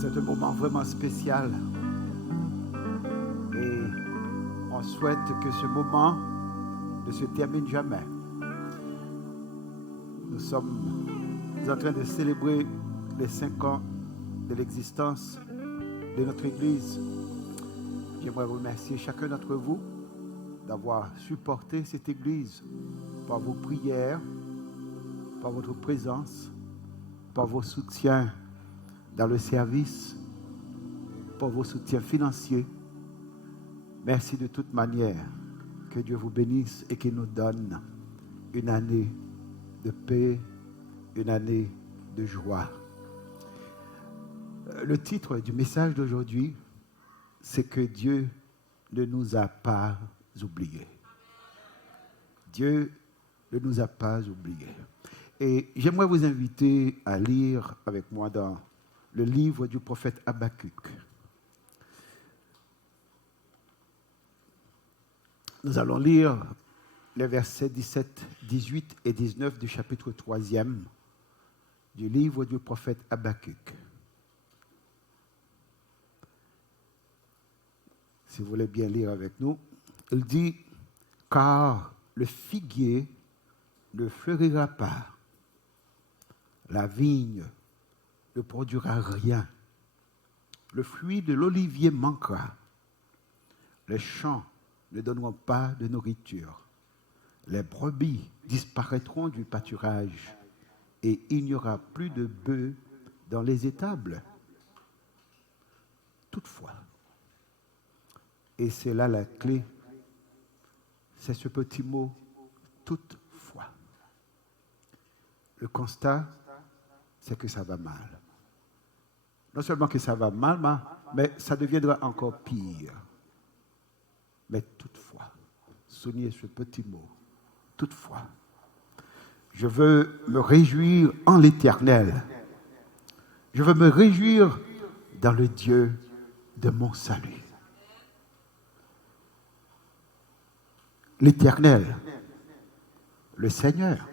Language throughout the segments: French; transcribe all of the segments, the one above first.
C'est un moment vraiment spécial et on souhaite que ce moment ne se termine jamais. Nous sommes en train de célébrer les 5 ans de l'existence de notre Église. J'aimerais remercier chacun d'entre vous d'avoir supporté cette Église par vos prières, par votre présence, par vos soutiens dans le service, par vos soutiens financiers. Merci de toute manière. Que Dieu vous bénisse et qu'il nous donne une année de paix, une année de joie. Le titre du message d'aujourd'hui, c'est que Dieu ne nous a pas oubliés. Dieu ne nous a pas oubliés. Et j'aimerais vous inviter à lire avec moi dans le livre du prophète Habakkuk. Nous allons lire les versets 17, 18 et 19 du chapitre 3e du livre du prophète Habakkuk. Si vous voulez bien lire avec nous, il dit « Car le figuier ne fleurira pas, la vigne ne produira rien, le fruit de l'olivier manquera, les champs ne donneront pas de nourriture, les brebis disparaîtront du pâturage et il n'y aura plus de bœufs dans les étables. Toutefois, et c'est là la clé, c'est ce petit mot, toutefois. Le constat, c'est que ça va mal. Non seulement que ça va mal, mais ça deviendra encore pire. Mais toutefois, soulignez ce petit mot, toutefois, je veux me réjouir en l'Éternel. Je veux me réjouir dans le Dieu de mon salut. L'Éternel, le Seigneur,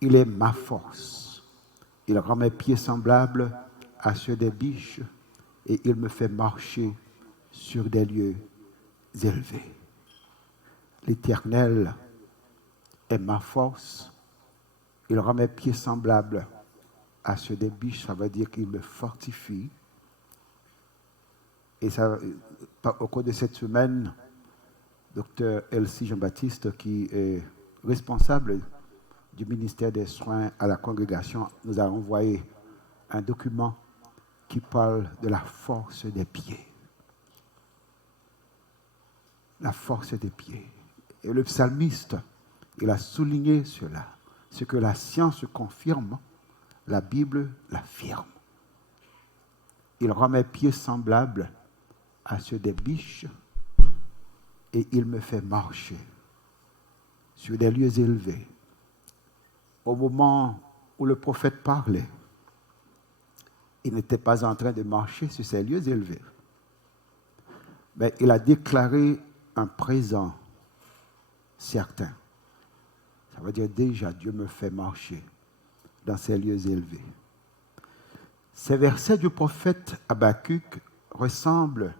il est ma force. Il rend mes pieds semblables à ceux des biches et il me fait marcher sur des lieux élevés. L'Éternel est ma force. Il rend mes pieds semblables à ceux des biches. Ça veut dire qu'il me fortifie. Et ça, au cours de cette semaine, Dr Elsie Jean-Baptiste, qui est responsable du ministère des Soins à la congrégation, nous a envoyé un document qui parle de la force des pieds. La force des pieds. Et le psalmiste, il a souligné cela. Ce que la science confirme, la Bible l'affirme. Il rend mes pieds semblables à ceux des biches et il me fait marcher sur des lieux élevés. Au moment où le prophète parlait, il n'était pas en train de marcher sur ces lieux élevés. Mais il a déclaré un présent certain. Ça veut dire déjà, Dieu me fait marcher dans ces lieux élevés. Ces versets du prophète Habakkuk ressemblent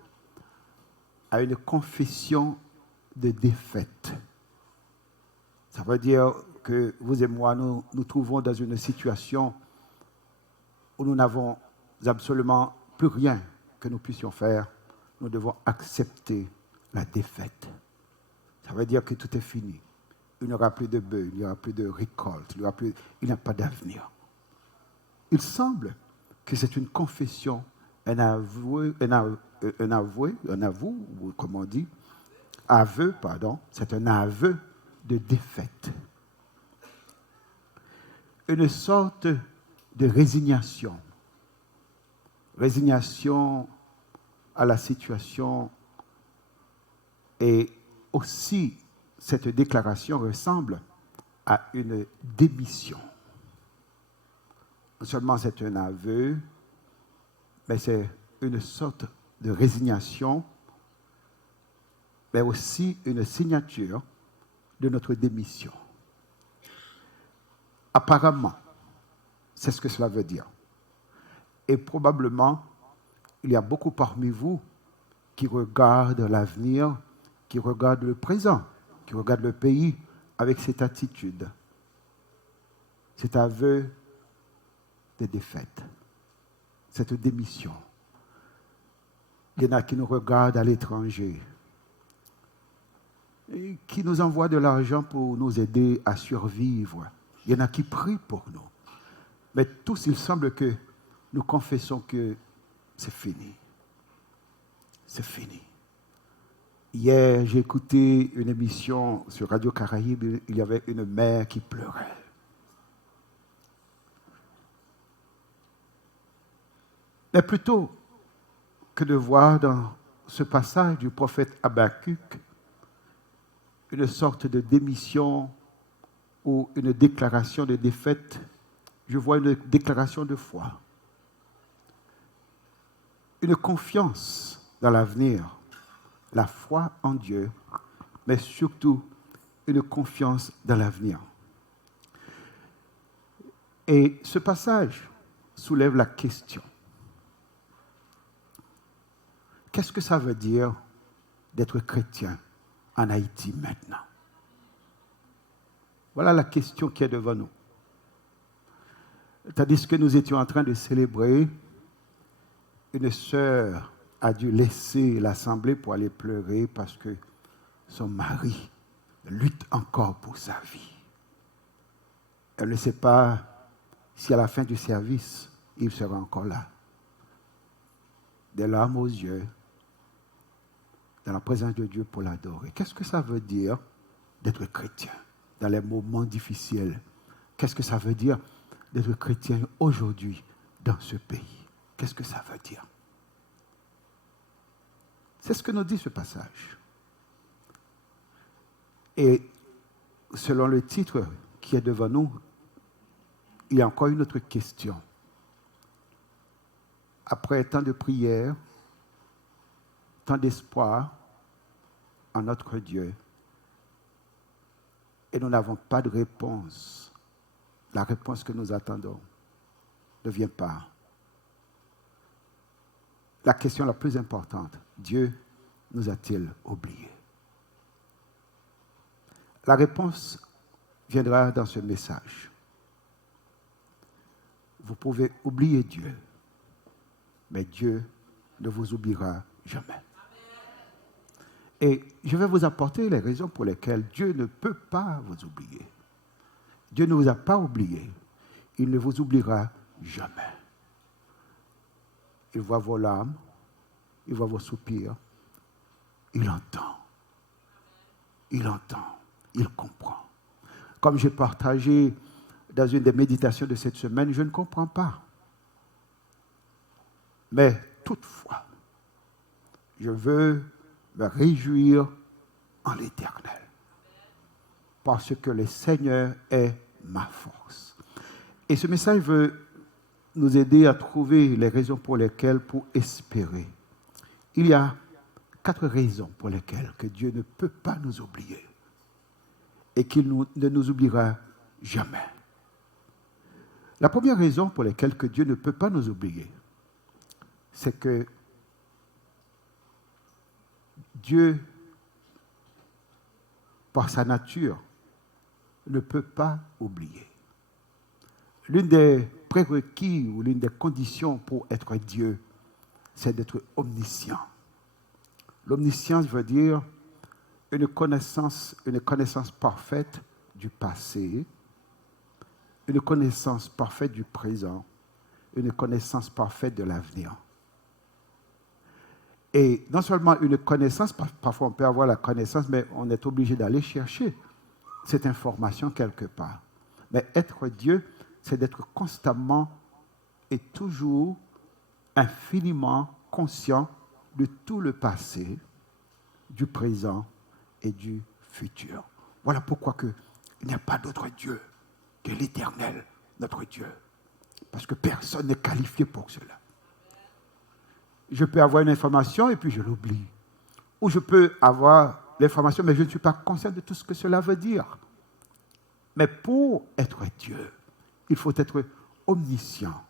à une confession de défaite. Ça veut dire que vous et moi, nous nous trouvons dans une situation où nous n'avons absolument plus rien que nous puissions faire. Nous devons accepter la défaite. Ça veut dire que tout est fini. Il n'y aura plus de bœufs, il n'y aura plus de récolte, il n'y a pas d'avenir. Il semble que c'est une confession, un aveu, ou comment on dit, c'est un aveu de défaite. Une sorte de résignation. Résignation à la situation. Et aussi, cette déclaration ressemble à une démission. Non seulement c'est un aveu, mais c'est une sorte de résignation, mais aussi une signature de notre démission. Apparemment, c'est ce que cela veut dire. Et probablement, il y a beaucoup parmi vous qui regardent l'avenir, qui regardent le présent, qui regardent le pays avec cette attitude, cet aveu de défaite, cette démission. Il y en a qui nous regardent à l'étranger et qui nous envoient de l'argent pour nous aider à survivre. Il y en a qui prient pour nous. Mais tous, il semble que nous confessons que c'est fini. C'est fini. Hier, j'ai écouté une émission sur Radio Caraïbe. Il y avait une mère qui pleurait. Mais plutôt que de voir dans ce passage du prophète Habakkuk une sorte de démission ou une déclaration de défaite, je vois une déclaration de foi. Une confiance dans l'avenir, la foi en Dieu, mais surtout une confiance dans l'avenir. Et ce passage soulève la question. Qu'est-ce que ça veut dire d'être chrétien en Haïti maintenant? Voilà la question qui est devant nous. Tandis que nous étions en train de célébrer, une sœur a dû laisser l'assemblée pour aller pleurer parce que son mari lutte encore pour sa vie. Elle ne sait pas si à la fin du service, il sera encore là. Des larmes aux yeux, dans la présence de Dieu pour l'adorer. Qu'est-ce que ça veut dire d'être chrétien dans les moments difficiles? Qu'est-ce que ça veut dire d'être chrétien aujourd'hui dans ce pays? Qu'est-ce que ça veut dire? C'est ce que nous dit ce passage. Et selon le titre qui est devant nous, il y a encore une autre question. Après tant de prières, tant d'espoir en notre Dieu, et nous n'avons pas de réponse. La réponse que nous attendons ne vient pas. La question la plus importante, Dieu nous a-t-il oubliés? La réponse viendra dans ce message. Vous pouvez oublier Dieu, mais Dieu ne vous oubliera jamais. Et je vais vous apporter les raisons pour lesquelles Dieu ne peut pas vous oublier. Dieu ne vous a pas oublié. Il ne vous oubliera jamais. Il voit vos larmes, il voit vos soupirs, il entend, il comprend. Comme j'ai partagé dans une des méditations de cette semaine, je ne comprends pas. Mais toutefois, je veux me réjouir en l'Éternel, parce que le Seigneur est ma force. Et ce message veut nous aider à trouver les raisons pour lesquelles, pour espérer. Il y a 4 raisons pour lesquelles que Dieu ne peut pas nous oublier et qu'il ne nous oubliera jamais. La première raison pour laquelle que Dieu ne peut pas nous oublier, c'est que Dieu, par sa nature, ne peut pas oublier. L'une des prérequis ou l'une des conditions pour être Dieu, c'est d'être omniscient. L'omniscience veut dire une connaissance parfaite du passé, une connaissance parfaite du présent, une connaissance parfaite de l'avenir. Et non seulement une connaissance, parfois on peut avoir la connaissance, mais on est obligé d'aller chercher cette information quelque part. Mais être Dieu, c'est d'être constamment et toujours infiniment conscient de tout le passé, du présent et du futur. Voilà pourquoi il n'y a pas d'autre Dieu que l'Éternel, notre Dieu. Parce que personne n'est qualifié pour cela. Je peux avoir une information et puis je l'oublie. Ou je peux avoir l'information, mais je ne suis pas conscient de tout ce que cela veut dire. Mais pour être Dieu, il faut être omniscient.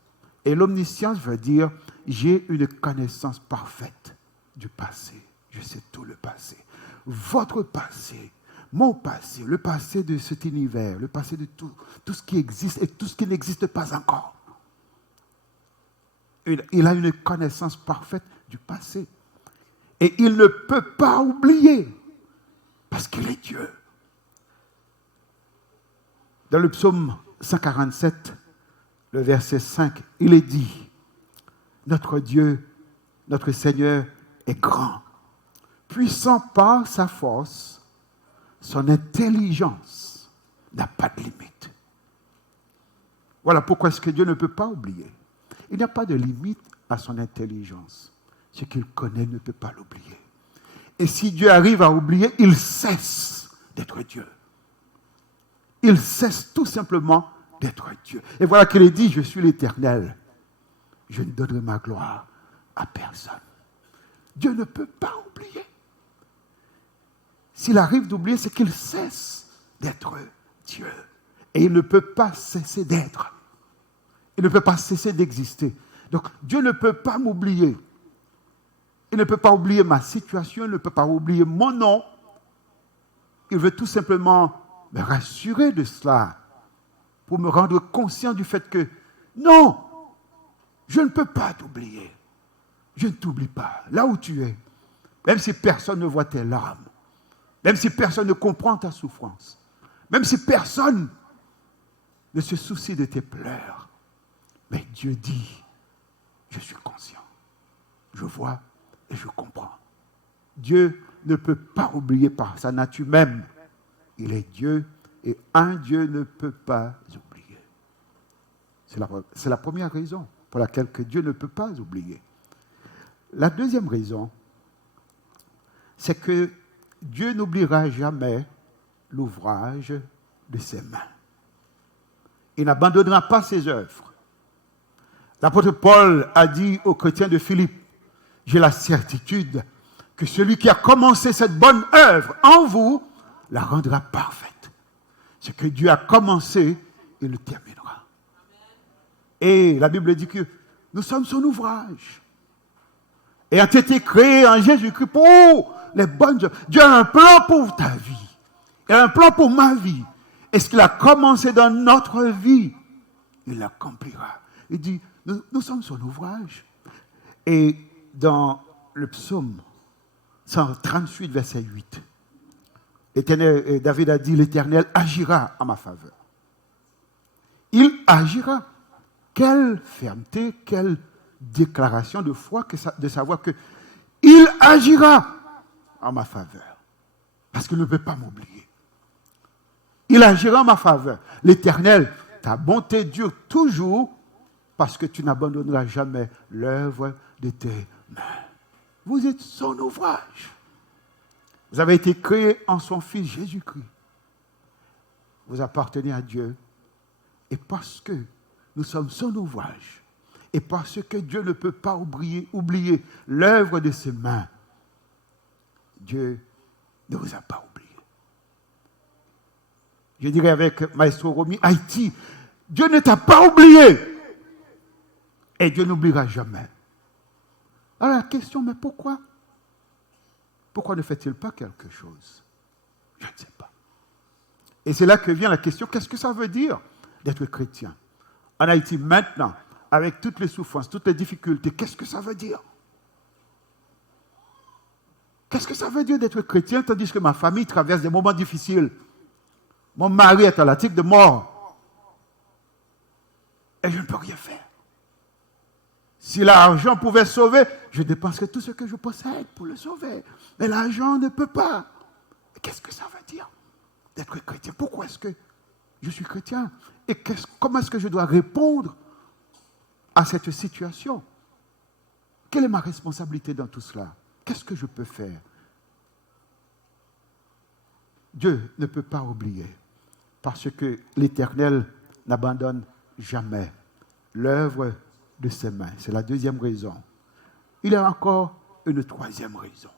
Et l'omniscience veut dire, j'ai une connaissance parfaite du passé. Je sais tout le passé. Votre passé, mon passé, le passé de cet univers, le passé de tout ce qui existe et tout ce qui n'existe pas encore. Il a une connaissance parfaite du passé. Et il ne peut pas oublier, parce qu'il est Dieu. Dans le psaume 147, le verset 5, il est dit, notre Dieu, notre Seigneur est grand, puissant par sa force, son intelligence n'a pas de limite. Voilà pourquoi est-ce que Dieu ne peut pas oublier. Il n'y a pas de limite à son intelligence. Ce qu'il connaît ne peut pas l'oublier. Et si Dieu arrive à oublier, il cesse d'être Dieu. Il cesse tout simplement d'être Dieu. Et voilà qu'il est dit, je suis l'Éternel. Je ne donnerai ma gloire à personne. Dieu ne peut pas oublier. S'il arrive d'oublier, c'est qu'il cesse d'être Dieu. Et il ne peut pas cesser d'être. Il ne peut pas cesser d'exister. Donc Dieu ne peut pas m'oublier. Il ne peut pas oublier ma situation, il ne peut pas oublier mon nom. Il veut tout simplement me rassurer de cela pour me rendre conscient du fait que non, je ne peux pas t'oublier. Je ne t'oublie pas. Là où tu es, même si personne ne voit tes larmes, même si personne ne comprend ta souffrance, même si personne ne se soucie de tes pleurs, mais Dieu dit, je suis conscient, je vois et je comprends. Dieu ne peut pas oublier par sa nature même. Il est Dieu et un Dieu ne peut pas oublier. C'est la première raison pour laquelle que Dieu ne peut pas oublier. La deuxième raison, c'est que Dieu n'oubliera jamais l'ouvrage de ses mains. Il n'abandonnera pas ses œuvres. L'apôtre Paul a dit aux chrétiens de Philippe, j'ai la certitude que celui qui a commencé cette bonne œuvre en vous la rendra parfaite. Ce que Dieu a commencé, il le terminera. Et la Bible dit que nous sommes son ouvrage. Et a été créé en Jésus-Christ pour les bonnes œuvres. Dieu a un plan pour ta vie. Il a un plan pour ma vie. Et ce qu'il a commencé dans notre vie, il l'accomplira. Il dit, nous sommes son ouvrage. Et dans le psaume 138, verset 8, David a dit, l'Éternel agira en ma faveur. Il agira. Quelle fermeté, quelle déclaration de foi de savoir que il agira en ma faveur. Parce qu'il ne peut pas m'oublier. Il agira en ma faveur. L'Éternel, ta bonté dure toujours parce que tu n'abandonneras jamais l'œuvre de tes mains. Vous êtes son ouvrage. Vous avez été créés en son Fils Jésus-Christ. Vous appartenez à Dieu. Et parce que nous sommes son ouvrage, et parce que Dieu ne peut pas oublier l'œuvre de ses mains, Dieu ne vous a pas oublié. Je dirais avec Maestro Romy, Haïti, Dieu ne t'a pas oublié. Et Dieu n'oubliera jamais. Alors la question, mais pourquoi? Pourquoi ne fait-il pas quelque chose? Je ne sais pas. Et c'est là que vient la question, qu'est-ce que ça veut dire d'être chrétien? En Haïti, maintenant, avec toutes les souffrances, toutes les difficultés, qu'est-ce que ça veut dire? Qu'est-ce que ça veut dire d'être chrétien tandis que ma famille traverse des moments difficiles? Mon mari est à la tique de mort. Et je ne peux rien faire. Si l'argent pouvait sauver, je dépenserais tout ce que je possède pour le sauver. Mais l'argent ne peut pas. Qu'est-ce que ça veut dire d'être chrétien? Pourquoi est-ce que je suis chrétien? Et comment est-ce que je dois répondre à cette situation? Quelle est ma responsabilité dans tout cela? Qu'est-ce que je peux faire? Dieu ne peut pas oublier, parce que l'Éternel n'abandonne jamais l'œuvre de ses mains. C'est la deuxième raison. Il y a encore une troisième raison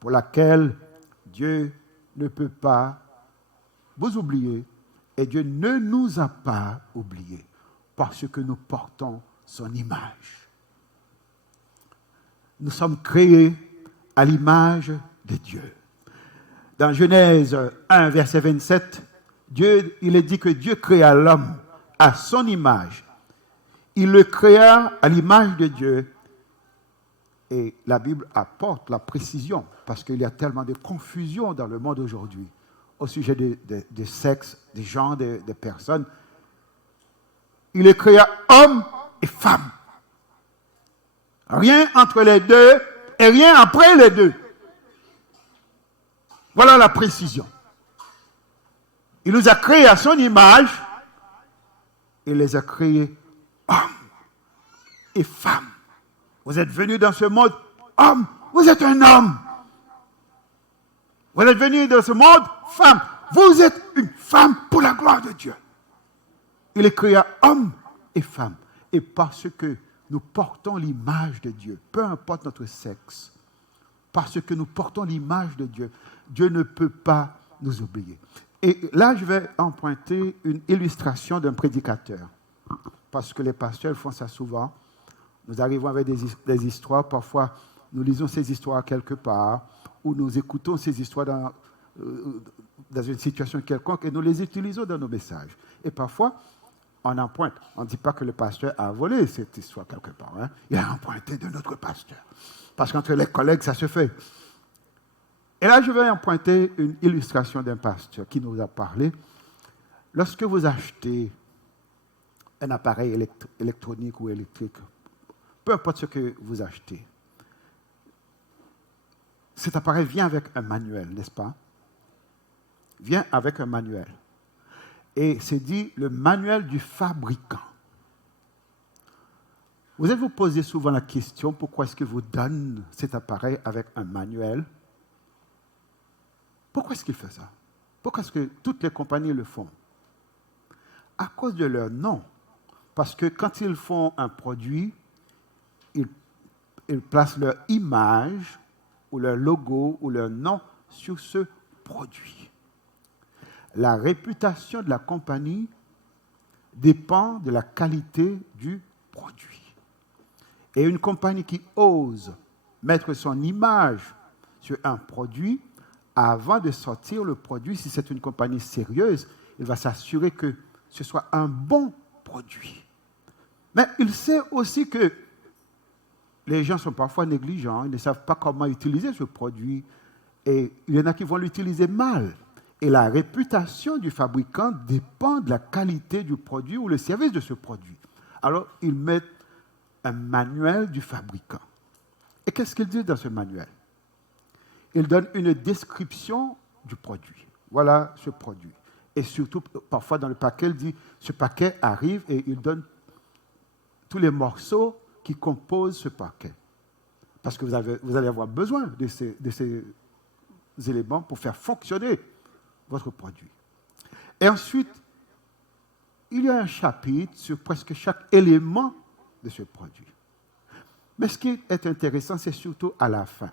pour laquelle Dieu ne peut pas vous oublier et Dieu ne nous a pas oubliés. parce que nous portons son image. Nous sommes créés à l'image de Dieu. Dans Genèse 1, verset 27, il est dit que Dieu créa l'homme à son image. Il le créa à l'image de Dieu. Et la Bible apporte la précision, parce qu'il y a tellement de confusion dans le monde aujourd'hui au sujet de sexe, des genres, des personnes. Il le créa homme et femme. Rien entre les deux et rien après les deux. Voilà la précision. Il nous a créés à son image. Il les a créés hommes et femmes. Vous êtes venus dans ce monde homme. Vous êtes un homme. Vous êtes venus dans ce monde femme. Vous êtes une femme pour la gloire de Dieu. Il les créa hommes et femmes. Et parce que nous portons l'image de Dieu, peu importe notre sexe, parce que nous portons l'image de Dieu, Dieu ne peut pas nous oublier. Et là, je vais emprunter une illustration d'un prédicateur, parce que les pasteurs font ça souvent. Nous arrivons avec des histoires, parfois nous lisons ces histoires quelque part, ou nous écoutons ces histoires dans une situation quelconque, et nous les utilisons dans nos messages. Et parfois, on emprunte. On ne dit pas que le pasteur a volé cette histoire quelque part. Hein. Il a emprunté de notre pasteur. Parce qu'entre les collègues, ça se fait. Et là, je vais emprunter une illustration d'un pasteur qui nous a parlé. Lorsque vous achetez un appareil électronique ou électrique, peu importe ce que vous achetez, cet appareil vient avec un manuel, n'est-ce pas? Vient avec un manuel. Et c'est dit le manuel du fabricant. Vous allez vous poser souvent la question, pourquoi est-ce qu'il vous donne cet appareil avec un manuel? Pourquoi est-ce qu'il fait ça? Pourquoi est-ce que toutes les compagnies le font? À cause de leur nom. Parce que quand ils font un produit, ils placent leur image ou leur logo ou leur nom sur ce produit. La réputation de la compagnie dépend de la qualité du produit. Et une compagnie qui ose mettre son image sur un produit, avant de sortir le produit, si c'est une compagnie sérieuse, il va s'assurer que ce soit un bon produit. Mais il sait aussi que les gens sont parfois négligents, ils ne savent pas comment utiliser ce produit, et il y en a qui vont l'utiliser mal. Et la réputation du fabricant dépend de la qualité du produit ou le service de ce produit. Alors, ils mettent un manuel du fabricant. Et qu'est-ce qu'il dit dans ce manuel? Il donne une description du produit. Voilà ce produit. Et surtout, parfois dans le paquet, il dit, ce paquet arrive et il donne tous les morceaux qui composent ce paquet. Parce que vous allez avoir besoin de ces éléments pour faire fonctionner votre produit. Et ensuite, il y a un chapitre sur presque chaque élément de ce produit. Mais ce qui est intéressant, c'est surtout à la fin.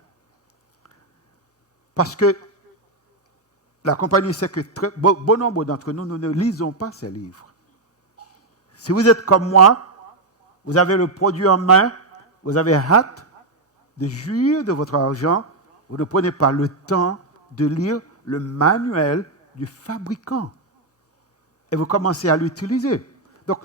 Parce que la compagnie sait que bon nombre d'entre nous, nous ne lisons pas ces livres. Si vous êtes comme moi, vous avez le produit en main, vous avez hâte de jouir de votre argent, vous ne prenez pas le temps de lire le manuel du fabricant. Et vous commencez à l'utiliser. Donc,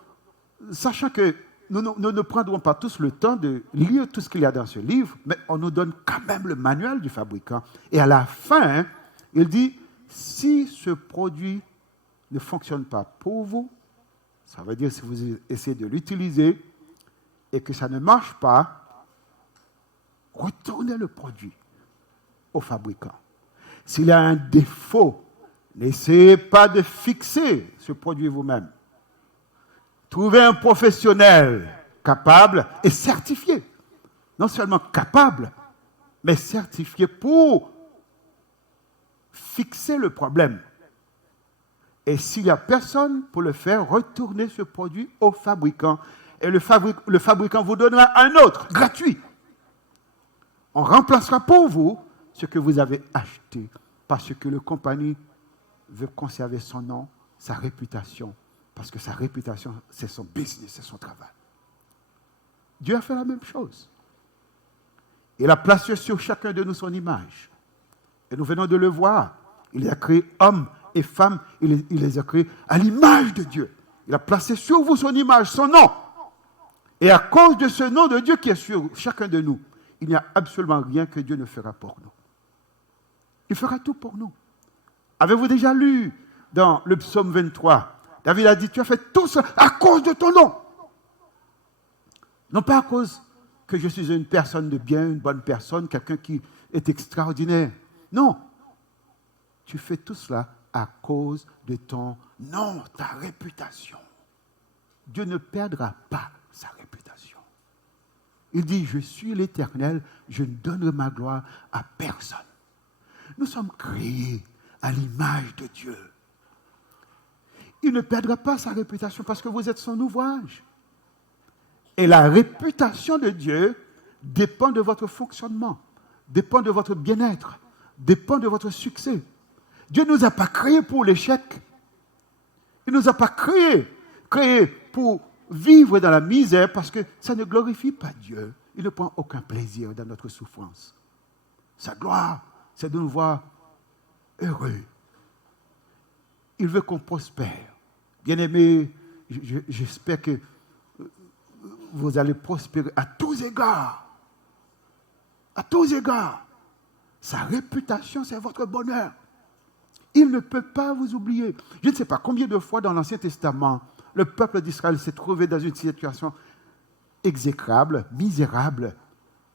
sachant que nous ne prendrons pas tous le temps de lire tout ce qu'il y a dans ce livre, mais on nous donne quand même le manuel du fabricant. Et à la fin, il dit, si ce produit ne fonctionne pas pour vous, ça veut dire si vous essayez de l'utiliser et que ça ne marche pas, retournez le produit au fabricant. S'il y a un défaut, n'essayez pas de fixer ce produit vous-même. Trouvez un professionnel capable et certifié. Non seulement capable, mais certifié pour fixer le problème. Et s'il n'y a personne pour le faire, retournez ce produit au fabricant. Et le fabricant vous donnera un autre, gratuit. On remplacera pour vous ce que vous avez acheté, parce que la compagnie veut conserver son nom, sa réputation, Parce que sa réputation, c'est son business, c'est son travail. Dieu a fait la même chose. Il a placé sur chacun de nous son image. Et nous venons de le voir. Il a créé hommes et femmes, il les a créés à l'image de Dieu. Il a placé sur vous son image, son nom. Et à cause de ce nom de Dieu qui est sur chacun de nous, il n'y a absolument rien que Dieu ne fera pour nous. Il fera tout pour nous. Avez-vous déjà lu dans le psaume 23, David a dit, tu as fait tout ça à cause de ton nom. Non pas à cause que je suis une personne de bien, une bonne personne, quelqu'un qui est extraordinaire. Non. Tu fais tout cela à cause de ton nom, ta réputation. Dieu ne perdra pas sa réputation. Il dit, je suis l'Éternel, je ne donnerai ma gloire à personne. Nous sommes créés à l'image de Dieu. Il ne perdra pas sa réputation parce que vous êtes son ouvrage. Et la réputation de Dieu dépend de votre fonctionnement, dépend de votre bien-être, dépend de votre succès. Dieu ne nous a pas créés pour l'échec. Il ne nous a pas créés pour vivre dans la misère parce que ça ne glorifie pas Dieu. Il ne prend aucun plaisir dans notre souffrance. Sa gloire, c'est de nous voir heureux. Il veut qu'on prospère. Bien-aimés, j'espère que vous allez prospérer à tous égards. À tous égards. Sa réputation, c'est votre bonheur. Il ne peut pas vous oublier. Je ne sais pas combien de fois dans l'Ancien Testament, le peuple d'Israël s'est trouvé dans une situation exécrable, misérable,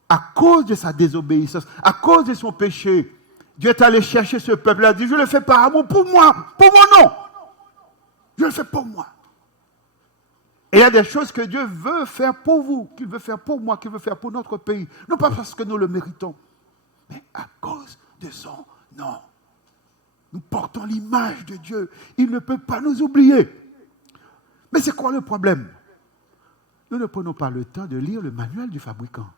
à cause de sa désobéissance, à cause de son péché. Dieu est allé chercher ce peuple et a dit, je le fais par amour pour moi, pour mon nom. Je le fais pour moi. Et il y a des choses que Dieu veut faire pour vous, qu'il veut faire pour moi, qu'il veut faire pour notre pays. Non pas parce que nous le méritons, mais à cause de son nom. Nous portons l'image de Dieu. Il ne peut pas nous oublier. Mais c'est quoi le problème? Nous ne prenons pas le temps de lire le manuel du fabricant.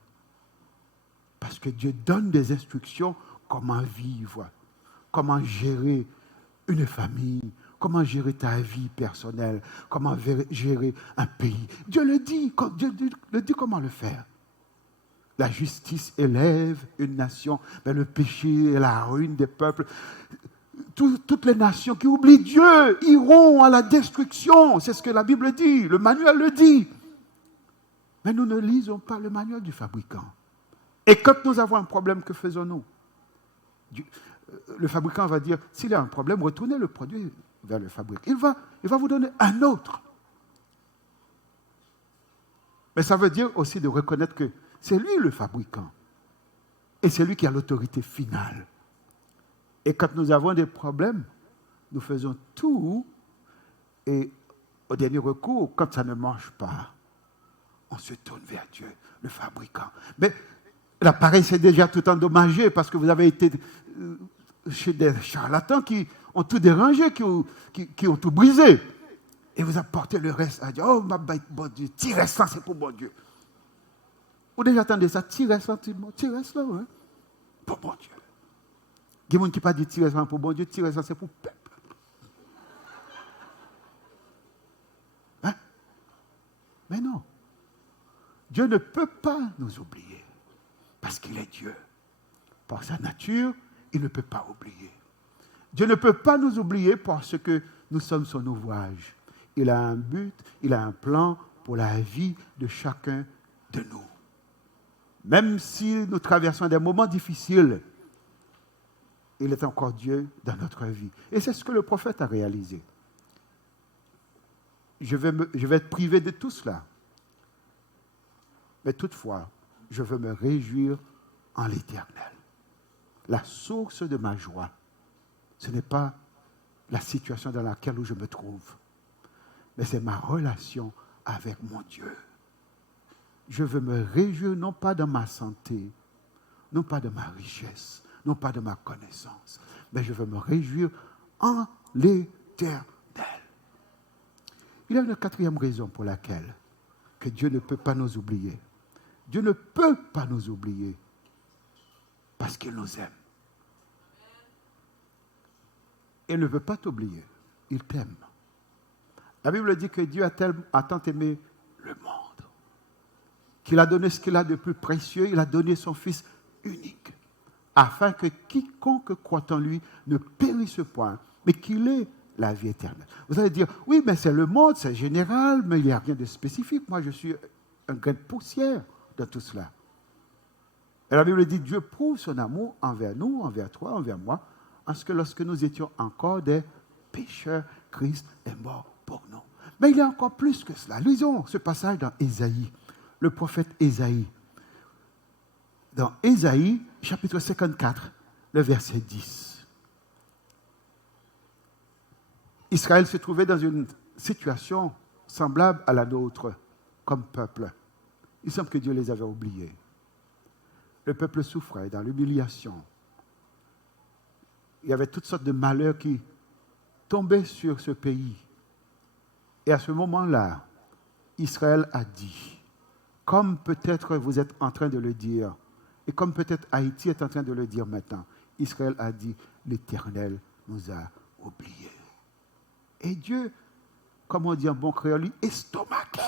Parce que Dieu donne des instructions comment vivre, comment gérer une famille, comment gérer ta vie personnelle, comment gérer un pays. Dieu le dit comment le faire. La justice élève une nation, mais le péché est la ruine des peuples. Toutes les nations qui oublient Dieu iront à la destruction. C'est ce que la Bible dit, le manuel le dit. Mais nous ne lisons pas le manuel du fabricant. Et quand nous avons un problème, que faisons-nous? Le fabricant va dire, s'il y a un problème, retournez le produit vers le fabricant. Il va vous donner un autre. Mais ça veut dire aussi de reconnaître que c'est lui le fabricant. Et c'est lui qui a l'autorité finale. Et quand nous avons des problèmes, nous faisons tout. Et au dernier recours, quand ça ne marche pas, on se tourne vers Dieu, le fabricant. Mais l'appareil s'est déjà tout endommagé parce que vous avez été chez des charlatans qui ont tout dérangé, qui ont tout brisé. Et vous apportez le reste à Dieu. Oh, ma bête, bon Dieu, tirez ça, c'est pour bon Dieu. Vous déjà attendez ça, tirez ça, tirez ça, ouais. Pour bon Dieu. Il y a des gens qui ne pas dit tirez ça pour bon Dieu, tirez ça, c'est pour le peuple. Hein? Mais non. Dieu ne peut pas nous oublier. Parce qu'il est Dieu. Par sa nature, il ne peut pas oublier. Dieu ne peut pas nous oublier parce que nous sommes son ouvrage. Il a un but, il a un plan pour la vie de chacun de nous. Même si nous traversons des moments difficiles, il est encore Dieu dans notre vie. Et c'est ce que le prophète a réalisé. Je vais être privé de tout cela. Mais toutefois, je veux me réjouir en l'Éternel. La source de ma joie, ce n'est pas la situation dans laquelle je me trouve, mais c'est ma relation avec mon Dieu. Je veux me réjouir non pas dans ma santé, non pas de ma richesse, non pas de ma connaissance, mais je veux me réjouir en l'Éternel. Il y a une quatrième raison pour laquelle que Dieu ne peut pas nous oublier. Dieu ne peut pas nous oublier parce qu'il nous aime. Il ne veut pas t'oublier, il t'aime. La Bible dit que Dieu a tant aimé le monde qu'il a donné ce qu'il a de plus précieux, il a donné son Fils unique, afin que quiconque croit en lui ne périsse point, mais qu'il ait la vie éternelle. Vous allez dire, oui, mais c'est le monde, c'est général, mais il n'y a rien de spécifique. Moi, je suis un grain de poussière dans tout cela. Et la Bible dit, Dieu prouve son amour envers nous, envers toi, envers moi, en ce que lorsque nous étions encore des pécheurs, Christ est mort pour nous. Mais il y a encore plus que cela. Lisons ce passage dans Ésaïe, le prophète Ésaïe. Dans Ésaïe, chapitre 54, le verset 10. Israël se trouvait dans une situation semblable à la nôtre, comme peuple. Il semble que Dieu les avait oubliés. Le peuple souffrait dans l'humiliation. Il y avait toutes sortes de malheurs qui tombaient sur ce pays. Et à ce moment-là, Israël a dit, comme peut-être vous êtes en train de le dire, et comme peut-être Haïti est en train de le dire maintenant, Israël a dit, l'Éternel nous a oubliés. Et Dieu, comme on dit en bon créole, il estomaquait,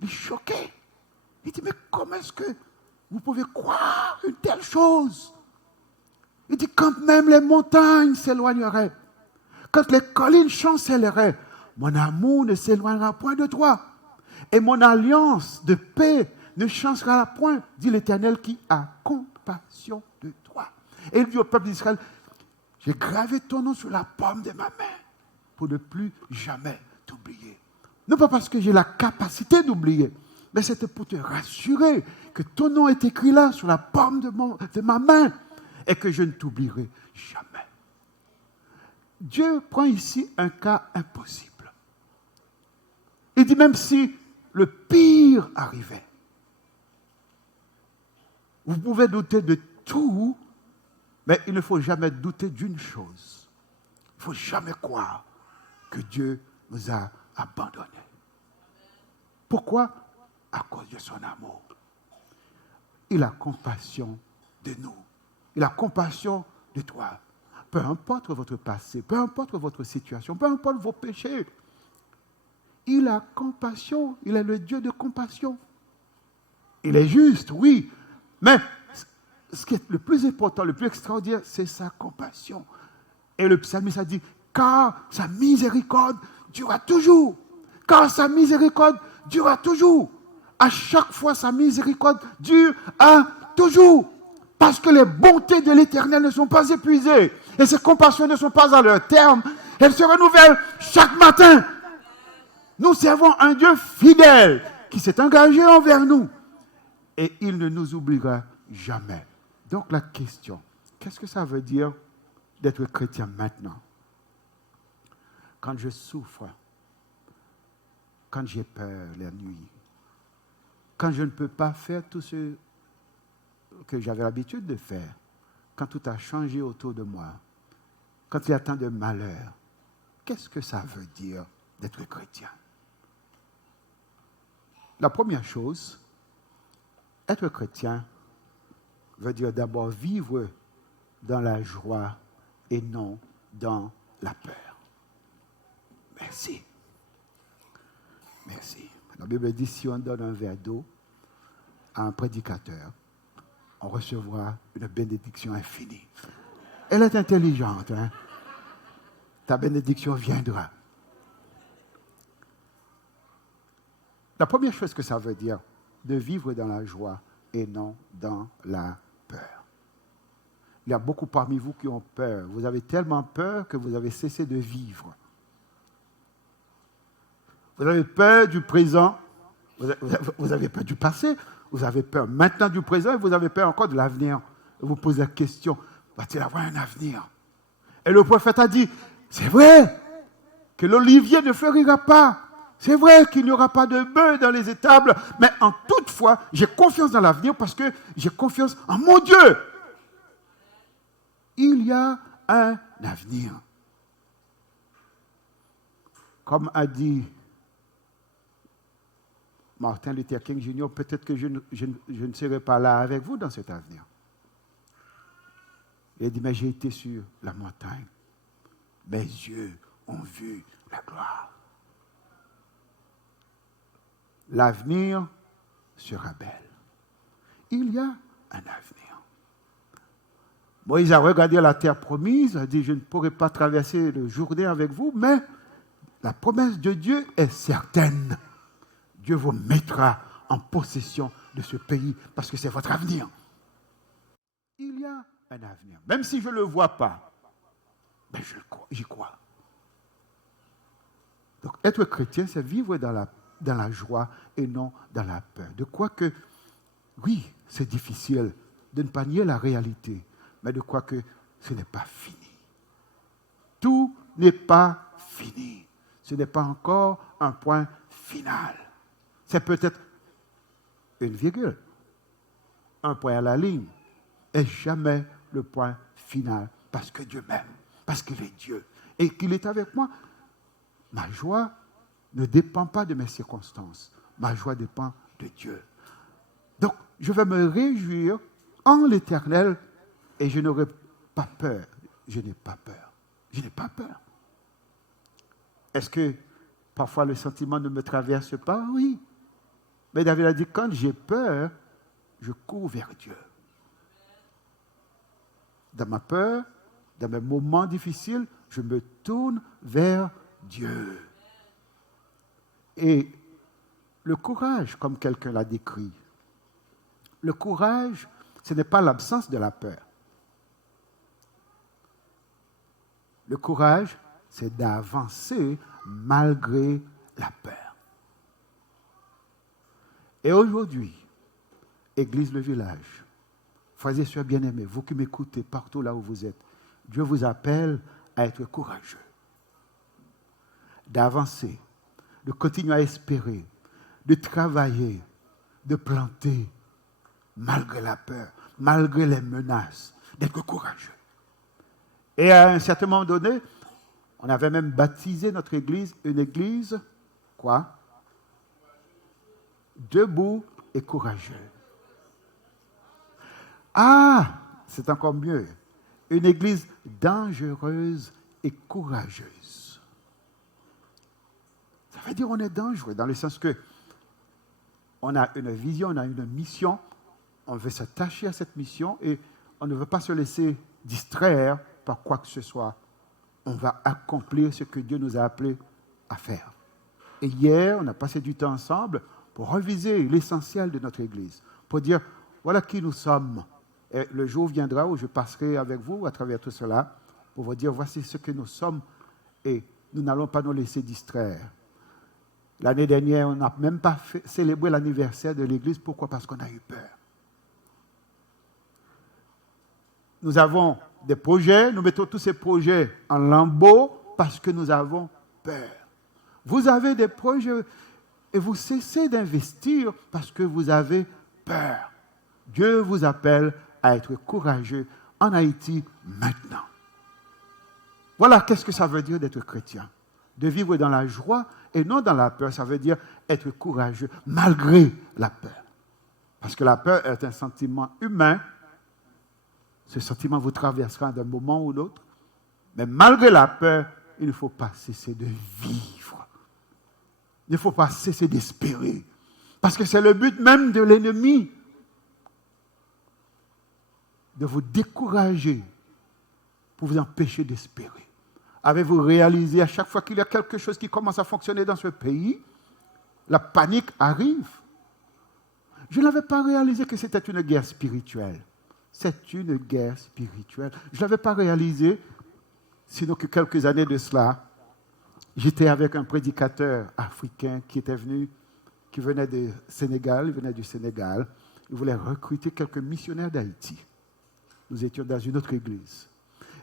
il choquait. Il dit, mais comment est-ce que vous pouvez croire une telle chose? Il dit, quand même les montagnes s'éloigneraient, quand les collines chancelleraient, mon amour ne s'éloignera point de toi. Et mon alliance de paix ne changera point, dit l'Éternel qui a compassion de toi. Et il dit au peuple d'Israël, j'ai gravé ton nom sur la paume de ma main pour ne plus jamais t'oublier. Non pas parce que j'ai la capacité d'oublier, mais c'était pour te rassurer que ton nom est écrit là sur la paume de ma main et que je ne t'oublierai jamais. Dieu prend ici un cas impossible. Il dit même si le pire arrivait, vous pouvez douter de tout, mais il ne faut jamais douter d'une chose. Il ne faut jamais croire que Dieu nous a abandonnés. Pourquoi? À cause de son amour. Il a compassion de nous. Il a compassion de toi. Peu importe votre passé, peu importe votre situation, peu importe vos péchés, il a compassion. Il est le Dieu de compassion. Il est juste, oui, mais ce qui est le plus important, le plus extraordinaire, c'est sa compassion. Et le psalmiste a dit, car sa miséricorde durera toujours. Car sa miséricorde durera toujours. À chaque fois, sa miséricorde dure à toujours. Parce que les bontés de l'Éternel ne sont pas épuisées. Et ses compassions ne sont pas à leur terme. Elles se renouvellent chaque matin. Nous servons un Dieu fidèle qui s'est engagé envers nous. Et il ne nous oubliera jamais. Donc la question, qu'est-ce que ça veut dire d'être chrétien maintenant? Quand je souffre, quand j'ai peur la nuit, quand je ne peux pas faire tout ce que j'avais l'habitude de faire, quand tout a changé autour de moi, quand il y a tant de malheur, qu'est-ce que ça veut dire d'être chrétien? La première chose, être chrétien veut dire d'abord vivre dans la joie et non dans la peur. Merci. Merci. La Bible dit, si on donne un verre d'eau à un prédicateur, on recevra une bénédiction infinie. Elle est intelligente, hein? Ta bénédiction viendra. La première chose que ça veut dire, de vivre dans la joie et non dans la peur. Il y a beaucoup parmi vous qui ont peur. Vous avez tellement peur que vous avez cessé de vivre. Vous avez peur du présent, vous avez peur du passé, vous avez peur maintenant du présent et vous avez peur encore de l'avenir. Vous posez la question, va-t-il avoir un avenir? Et le prophète a dit, c'est vrai que l'olivier ne fleurira pas. C'est vrai qu'il n'y aura pas de bœufs dans les étables, mais en toute foi, j'ai confiance dans l'avenir parce que j'ai confiance en mon Dieu. Il y a un avenir. Comme a dit Martin Luther King Jr., peut-être que je ne serai pas là avec vous dans cet avenir. Il a dit, mais j'ai été sur la montagne. Mes yeux ont vu la gloire. L'avenir sera belle. Il y a un avenir. Moïse a regardé la terre promise, a dit, je ne pourrai pas traverser le Jourdain avec vous, mais la promesse de Dieu est certaine. Dieu vous mettra en possession de ce pays parce que c'est votre avenir. Il y a un avenir. Même si je ne le vois pas, ben j'y crois. Donc être chrétien, c'est vivre dans la joie et non dans la peur. De quoi que, oui, c'est difficile de ne pas nier la réalité, mais de quoi que ce n'est pas fini. Tout n'est pas fini. Ce n'est pas encore un point final. C'est peut-être une virgule, un point à la ligne, et jamais le point final, parce que Dieu m'aime, parce qu'il est Dieu, et qu'il est avec moi. Ma joie ne dépend pas de mes circonstances. Ma joie dépend de Dieu. Donc, je vais me réjouir en l'Éternel et je n'aurai pas peur. Je n'ai pas peur. Je n'ai pas peur. Est-ce que parfois le sentiment ne me traverse pas? Oui. Mais David a dit, quand j'ai peur, je cours vers Dieu. Dans ma peur, dans mes moments difficiles, je me tourne vers Dieu. Et le courage, comme quelqu'un l'a décrit, le courage, ce n'est pas l'absence de la peur. Le courage, c'est d'avancer malgré la peur. Et aujourd'hui, Église Le Village, frères et sœurs bien-aimés, vous qui m'écoutez partout là où vous êtes, Dieu vous appelle à être courageux, d'avancer, de continuer à espérer, de travailler, de planter, malgré la peur, malgré les menaces, d'être courageux. Et à un certain moment donné, on avait même baptisé notre église, une église, quoi? Debout et courageux. Ah, c'est encore mieux. Une église dangereuse et courageuse. Ça veut dire qu'on est dangereux, dans le sens que on a une vision, on a une mission, on veut s'attacher à cette mission et on ne veut pas se laisser distraire par quoi que ce soit. On va accomplir ce que Dieu nous a appelés à faire. Et hier, on a passé du temps ensemble pour reviser l'essentiel de notre Église, pour dire, voilà qui nous sommes. Et le jour viendra où je passerai avec vous à travers tout cela, pour vous dire, voici ce que nous sommes, et nous n'allons pas nous laisser distraire. L'année dernière, on n'a même pas célébré l'anniversaire de l'Église. Pourquoi? Parce qu'on a eu peur. Nous avons des projets, nous mettons tous ces projets en lambeaux parce que nous avons peur. Vous avez des projets et vous cessez d'investir parce que vous avez peur. Dieu vous appelle à être courageux en Haïti maintenant. Voilà qu'est-ce que ça veut dire d'être chrétien. De vivre dans la joie et non dans la peur. Ça veut dire être courageux malgré la peur. Parce que la peur est un sentiment humain. Ce sentiment vous traversera d'un moment ou l'autre. Mais malgré la peur, il ne faut pas cesser de vivre. Il ne faut pas cesser d'espérer. Parce que c'est le but même de l'ennemi. De vous décourager pour vous empêcher d'espérer. Avez-vous réalisé à chaque fois qu'il y a quelque chose qui commence à fonctionner dans ce pays, la panique arrive? Je n'avais pas réalisé que c'était une guerre spirituelle. C'est une guerre spirituelle. Je ne l'avais pas réalisé, sinon que quelques années de cela, j'étais avec un prédicateur africain qui était venu, qui venait du Sénégal. Il voulait recruter quelques missionnaires d'Haïti. Nous étions dans une autre église.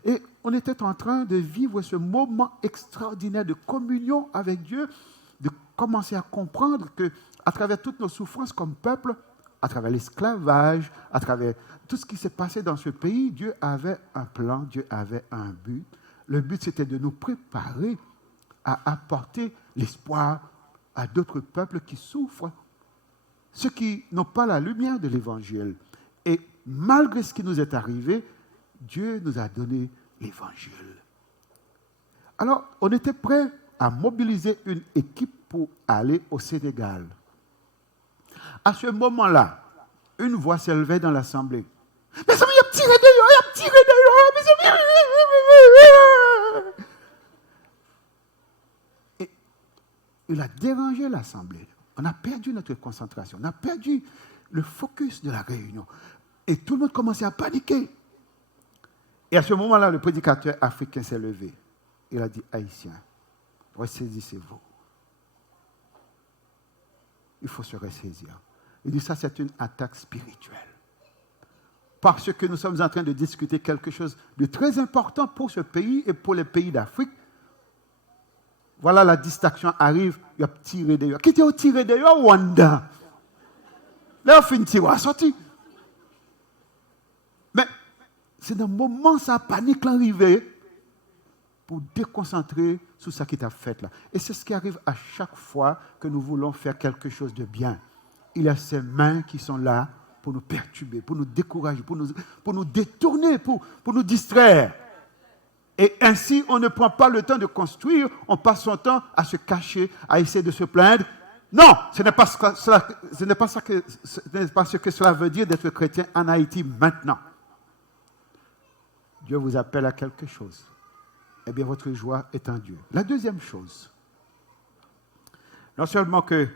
Et on était en train de vivre ce moment extraordinaire de communion avec Dieu, de commencer à comprendre qu'à travers toutes nos souffrances comme peuple, à travers l'esclavage, à travers tout ce qui s'est passé dans ce pays, Dieu avait un plan, Dieu avait un but. Le but, c'était de nous préparer à apporter l'espoir à d'autres peuples qui souffrent, ceux qui n'ont pas la lumière de l'Évangile. Et malgré ce qui nous est arrivé, Dieu nous a donné l'Évangile. Alors, on était prêt à mobiliser une équipe pour aller au Sénégal. À ce moment-là, une voix s'élevait dans l'assemblée. Mais ça m'a tiré de Et il a dérangé l'assemblée. On a perdu notre concentration. On a perdu le focus de la réunion. Et tout le monde commençait à paniquer. Et à ce moment-là, le prédicateur africain s'est levé. Il a dit, Haïtiens, ressaisissez-vous. Il faut se ressaisir. Il dit, ça c'est une attaque spirituelle. Parce que nous sommes en train de discuter quelque chose de très important pour ce pays et pour les pays d'Afrique. Voilà, la distraction arrive, il y a tiré d'ailleurs. Qui était tiré d'ailleurs? Rwanda. Là, on fait une tire à sortir. Mais c'est dans le moment où ça panique l'arrivée pour déconcentrer sur ce qui t'a fait là. Et c'est ce qui arrive à chaque fois que nous voulons faire quelque chose de bien. Il y a ces mains qui sont là pour nous perturber, pour nous décourager, pour nous détourner, pour nous distraire. Et ainsi, on ne prend pas le temps de construire, on passe son temps à se cacher, à essayer de se plaindre. Non, ce n'est pas ce que cela veut dire d'être chrétien en Haïti maintenant. Dieu vous appelle à quelque chose. Eh bien, votre joie est en Dieu. La deuxième chose, non seulement que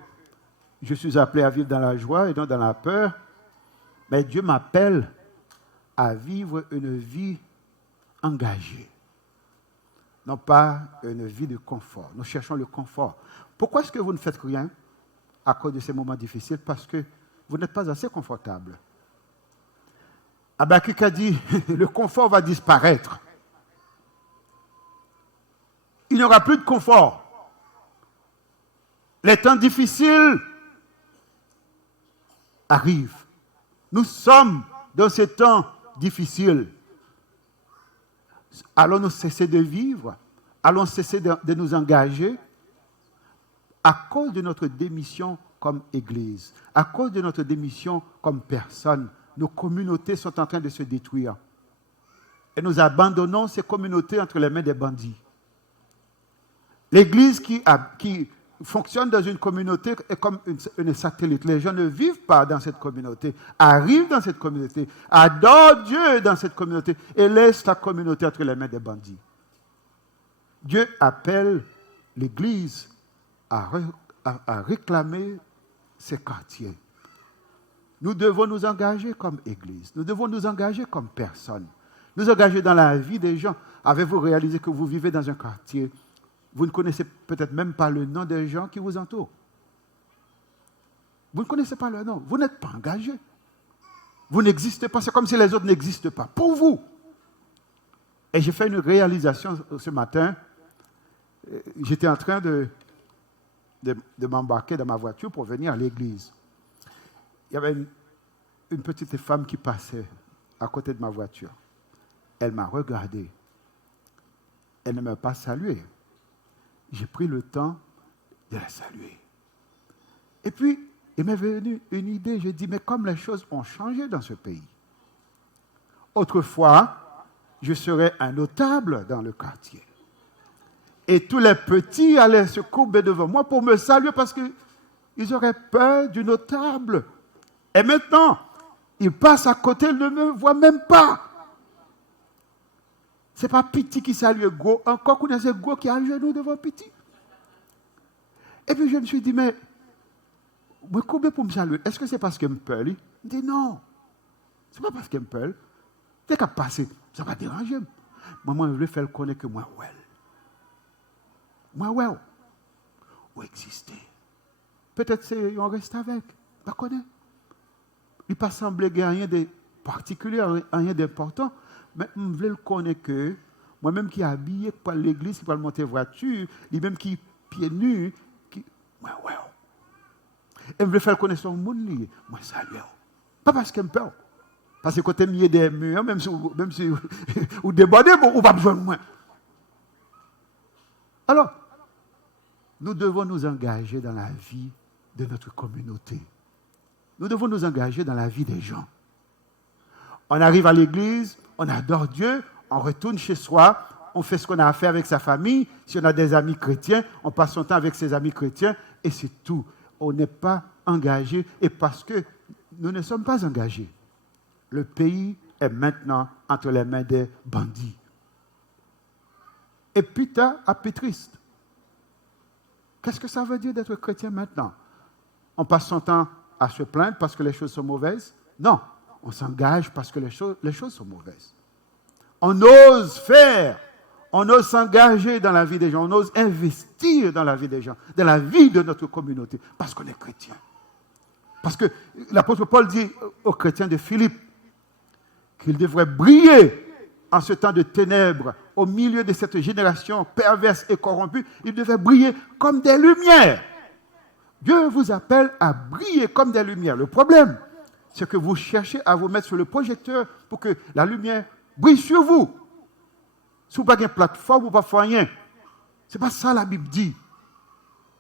je suis appelé à vivre dans la joie et non dans la peur, mais Dieu m'appelle à vivre une vie engagée. Non pas une vie de confort. Nous cherchons le confort. Pourquoi est-ce que vous ne faites rien à cause de ces moments difficiles? Parce que vous n'êtes pas assez confortable. Habakkuk a dit, le confort va disparaître. Il n'y aura plus de confort. Les temps difficiles arrivent. Nous sommes dans ces temps difficiles. Allons-nous cesser de vivre? Allons cesser de nous engager à cause de notre démission comme Église, à cause de notre démission comme personne. Nos communautés sont en train de se détruire. Et nous abandonnons ces communautés entre les mains des bandits. L'Église qui fonctionne dans une communauté est comme une satellite. Les gens ne vivent pas dans cette communauté, arrivent dans cette communauté, adorent Dieu dans cette communauté et laissent la communauté entre les mains des bandits. Dieu appelle l'Église à réclamer ses quartiers. Nous devons nous engager comme Église. Nous devons nous engager comme personne. Nous engager dans la vie des gens. Avez-vous réalisé que vous vivez dans un quartier? Vous ne connaissez peut-être même pas le nom des gens qui vous entourent. Vous ne connaissez pas leur nom. Vous n'êtes pas engagé. Vous n'existez pas. C'est comme si les autres n'existent pas. Pour vous. Et j'ai fait une réalisation ce matin. J'étais en train de m'embarquer dans ma voiture pour venir à l'église. Il y avait une petite femme qui passait à côté de ma voiture. Elle m'a regardé. Elle ne m'a pas salué. J'ai pris le temps de la saluer. Et puis, il m'est venu une idée. J'ai dit, mais comme les choses ont changé dans ce pays. Autrefois, je serais un notable dans le quartier. Et tous les petits allaient se courber devant moi pour me saluer parce qu'ils auraient peur du notable. Et maintenant, ils passent à côté, ils ne me voient même pas. Ce n'est pas petit qui salue Go, encore qu'on a ce Go qui a le genou devant petit. Et puis je me suis dit, mais, me courber pour me saluer, est-ce que c'est parce qu'il me peur? Il dit non, ce n'est pas parce qu'il me peur. Dès qu'à passer, ça va déranger. Moi, je veux faire connaître que moi, ouais. Moi, ouais. Ou exister. Peut-être c'est on reste avec. Je ne connais. Il ne pas semblé qu'il n'y a rien de particulier, rien d'important. Mais je veux le connaître que moi-même qui est habillé par l'église, qui va monter voiture, lui-même qui est pieds nus, qui. Ouais. Et je veux faire connaître son monde. Moi, salue. Pas parce qu'il me peur. Parce que quand tu es des murs, même si vous débordez, vous pas besoin de moi. Alors, nous devons nous engager dans la vie de notre communauté. Nous devons nous engager dans la vie des gens. On arrive à l'église, on adore Dieu, on retourne chez soi, on fait ce qu'on a à faire avec sa famille. Si on a des amis chrétiens, on passe son temps avec ses amis chrétiens et c'est tout. On n'est pas engagé et parce que nous ne sommes pas engagés, le pays est maintenant entre les mains des bandits. Et Peter a pétriste. Qu'est-ce que ça veut dire d'être chrétien maintenant? On passe son temps à se plaindre parce que les choses sont mauvaises? Non, on s'engage parce que les choses sont mauvaises. On ose faire, on ose s'engager dans la vie des gens, on ose investir dans la vie des gens, dans la vie de notre communauté, parce qu'on est chrétien. Parce que l'apôtre Paul dit aux chrétiens de Philippe qu'ils devraient briller en ce temps de ténèbres, au milieu de cette génération perverse et corrompue, ils devaient briller comme des lumières. Dieu vous appelle à briller comme des lumières. Le problème, c'est que vous cherchez à vous mettre sur le projecteur pour que la lumière brille sur vous. Si vous n'avez pas de plateforme, vous ne pouvez pas faire rien. Ce n'est pas ça la Bible dit.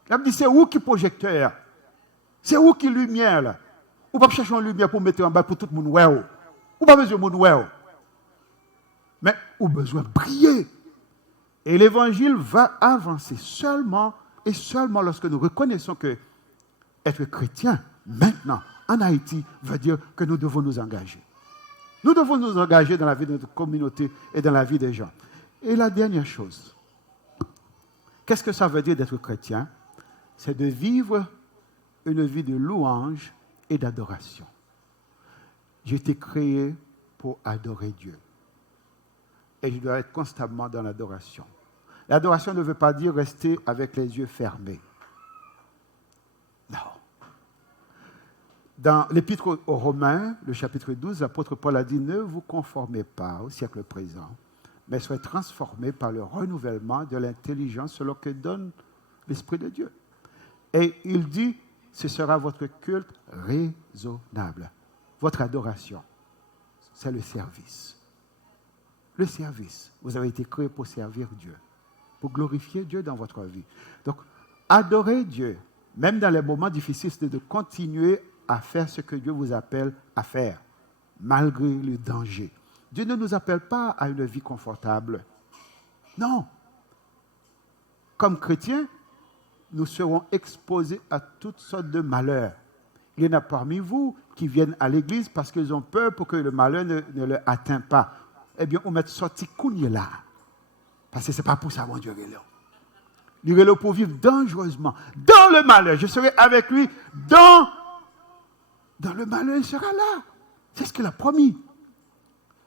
La Bible dit, c'est où qui projecteur? C'est où qui lumière là? Vous ne pouvez pas chercher une lumière pour mettre en bas pour tout le monde. Vous n'avez pas besoin de monde. Mais vous avez besoin de briller. Et l'évangile va avancer seulement et seulement lorsque nous reconnaissons que être chrétien, maintenant, en Haïti, veut dire que nous devons nous engager. Nous devons nous engager dans la vie de notre communauté et dans la vie des gens. Et la dernière chose, qu'est-ce que ça veut dire d'être chrétien? C'est de vivre une vie de louange et d'adoration. J'ai été créé pour adorer Dieu. Et je dois être constamment dans l'adoration. L'adoration ne veut pas dire rester avec les yeux fermés. Non. Dans l'Épître aux Romains, le chapitre 12, l'apôtre Paul a dit « Ne vous conformez pas au siècle présent, mais soyez transformés par le renouvellement de l'intelligence selon que donne l'Esprit de Dieu. » Et il dit « Ce sera votre culte raisonnable. » Votre adoration, c'est le service. Le service. Vous avez été créé pour servir Dieu, pour glorifier Dieu dans votre vie. Donc, adorer Dieu, même dans les moments difficiles, c'est de continuer à faire ce que Dieu vous appelle à faire, malgré le danger. Dieu ne nous appelle pas à une vie confortable. Non. Comme chrétiens, nous serons exposés à toutes sortes de malheurs. Il y en a parmi vous qui viennent à l'église parce qu'ils ont peur pour que le malheur ne leur atteigne pas. Eh bien, on met sorti Kounye là. Parce que ce n'est pas pour ça mon Dieu est là. Il est là pour vivre dangereusement. Dans le malheur, je serai avec lui. Dans le malheur, il sera là. C'est ce qu'il a promis.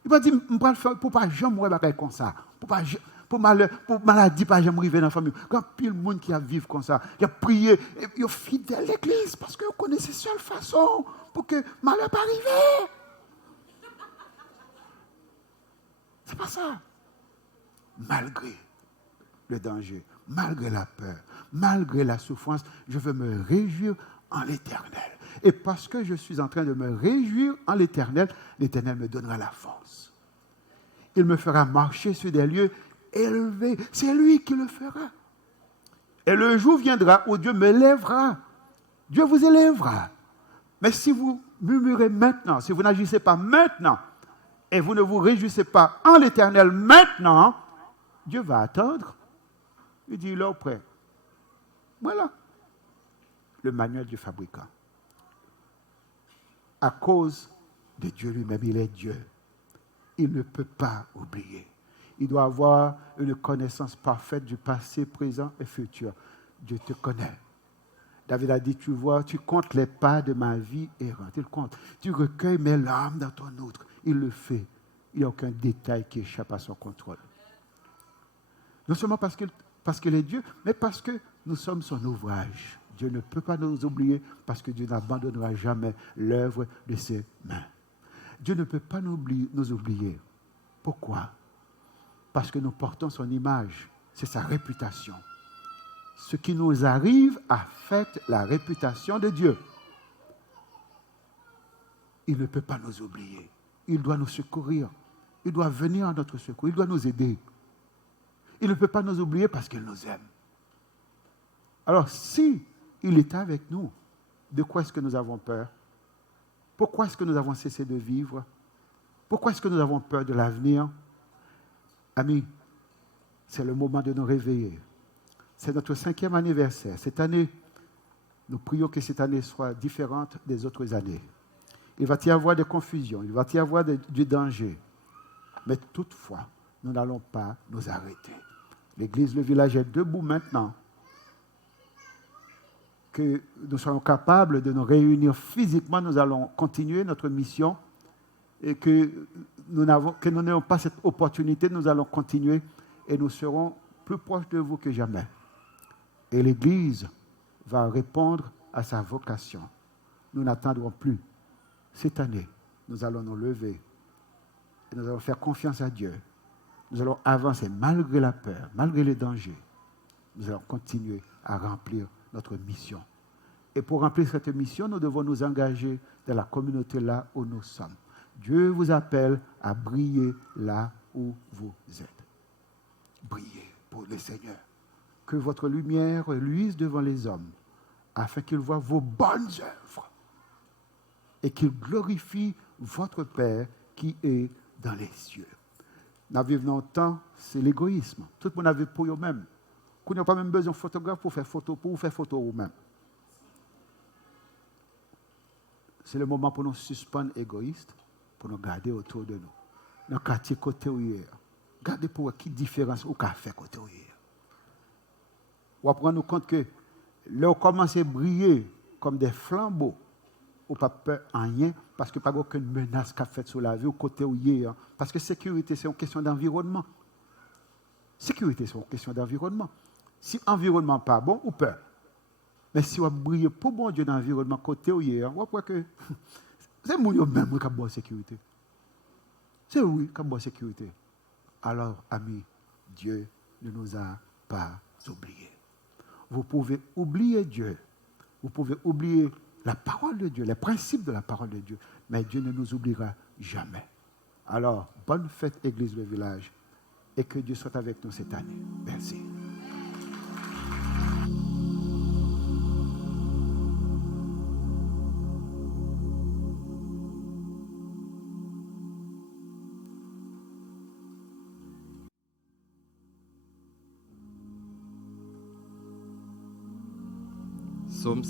Il va dire, je ne peux pas jamais mourir comme ça. Pour maladie, pas jamais arriver dans la famille. Quand il y a le monde qui a vécu comme ça, il a prié, il a fidèle à l'église parce qu'on connaît ces seules façons pour que malheur pas arriver. C'est pas ça. Malgré le danger, malgré la peur, malgré la souffrance, je veux me réjouir en l'Éternel. Et parce que je suis en train de me réjouir en l'Éternel, l'Éternel me donnera la force. Il me fera marcher sur des lieux élevés. C'est lui qui le fera. Et le jour viendra où Dieu me lèvera. Dieu vous élèvera. Mais si vous murmurez maintenant, si vous n'agissez pas maintenant, et vous ne vous réjouissez pas en l'Éternel maintenant, Dieu va attendre. Il dit, là auprès. Voilà. Le manuel du fabricant. À cause de Dieu lui-même, il est Dieu. Il ne peut pas oublier. Il doit avoir une connaissance parfaite du passé, présent et futur. Dieu te connaît. David a dit, tu vois, tu comptes les pas de ma vie errante. Il compte. Tu recueilles mes larmes dans ton outre. Il le fait. Il n'y a aucun détail qui échappe à son contrôle. Non seulement parce qu'il est Dieu, mais parce que nous sommes son ouvrage. Dieu ne peut pas nous oublier parce que Dieu n'abandonnera jamais l'œuvre de ses mains. Dieu ne peut pas nous oublier. Pourquoi? Parce que nous portons son image. C'est sa réputation. Ce qui nous arrive affecte la réputation de Dieu. Il ne peut pas nous oublier. Il doit nous secourir. Il doit venir à notre secours. Il doit nous aider. Il ne peut pas nous oublier parce qu'il nous aime. Alors, si il est avec nous, de quoi est-ce que nous avons peur? Pourquoi est-ce que nous avons cessé de vivre? Pourquoi est-ce que nous avons peur de l'avenir? Amis, C'est le moment de nous réveiller. C'est notre 5e anniversaire. Cette année, nous prions que cette année soit différente des autres années. Il va y avoir des confusions, il va y avoir du danger. Mais toutefois, nous n'allons pas nous arrêter. L'église, le village est debout maintenant. Que nous soyons capables de nous réunir physiquement, nous allons continuer notre mission et que nous n'ayons pas cette opportunité, nous allons continuer et nous serons plus proches de vous que jamais. Et l'Église va répondre à sa vocation. Nous n'attendrons plus. Cette année, nous allons nous lever et nous allons faire confiance à Dieu. Nous allons avancer malgré la peur, malgré les dangers. Nous allons continuer à remplir notre mission. Et pour remplir cette mission, nous devons nous engager dans la communauté là où nous sommes. Dieu vous appelle à briller là où vous êtes. Brillez pour le Seigneur. Que votre lumière luise devant les hommes, afin qu'ils voient vos bonnes œuvres et qu'ils glorifient votre Père qui est dans les cieux. Nous vivons temps, c'est l'égoïsme. Tout le monde a vu pour eux-mêmes. Vous n'avez pas même besoin de photographe pour faire photo vous-même. C'est le moment pour nous suspendre égoïstes, pour nous garder autour de nous. Dans le quartier côté où il est. Gardez pour qui différence au café côté où il est. On va prendre compte que là, on commence à briller comme des flambeaux. On n'a pas peur en rien parce que pas aucune menace qu'a faite sur la vie au côté où il est. Parce que sécurité, c'est une question d'environnement. Sécurité, c'est une question d'environnement. Si l'environnement n'est pas bon, ou peur. Mais si on brille pour bon Dieu dans l'environnement côté où il est, on voit que c'est moi même qui a bonne sécurité. C'est oui qui a bonne sécurité. Alors, amis, Dieu ne nous a pas oubliés. Vous pouvez oublier Dieu. Vous pouvez oublier la parole de Dieu, les principes de la parole de Dieu. Mais Dieu ne nous oubliera jamais. Alors, bonne fête, Église Le Village. Et que Dieu soit avec nous cette année. Merci. Psaume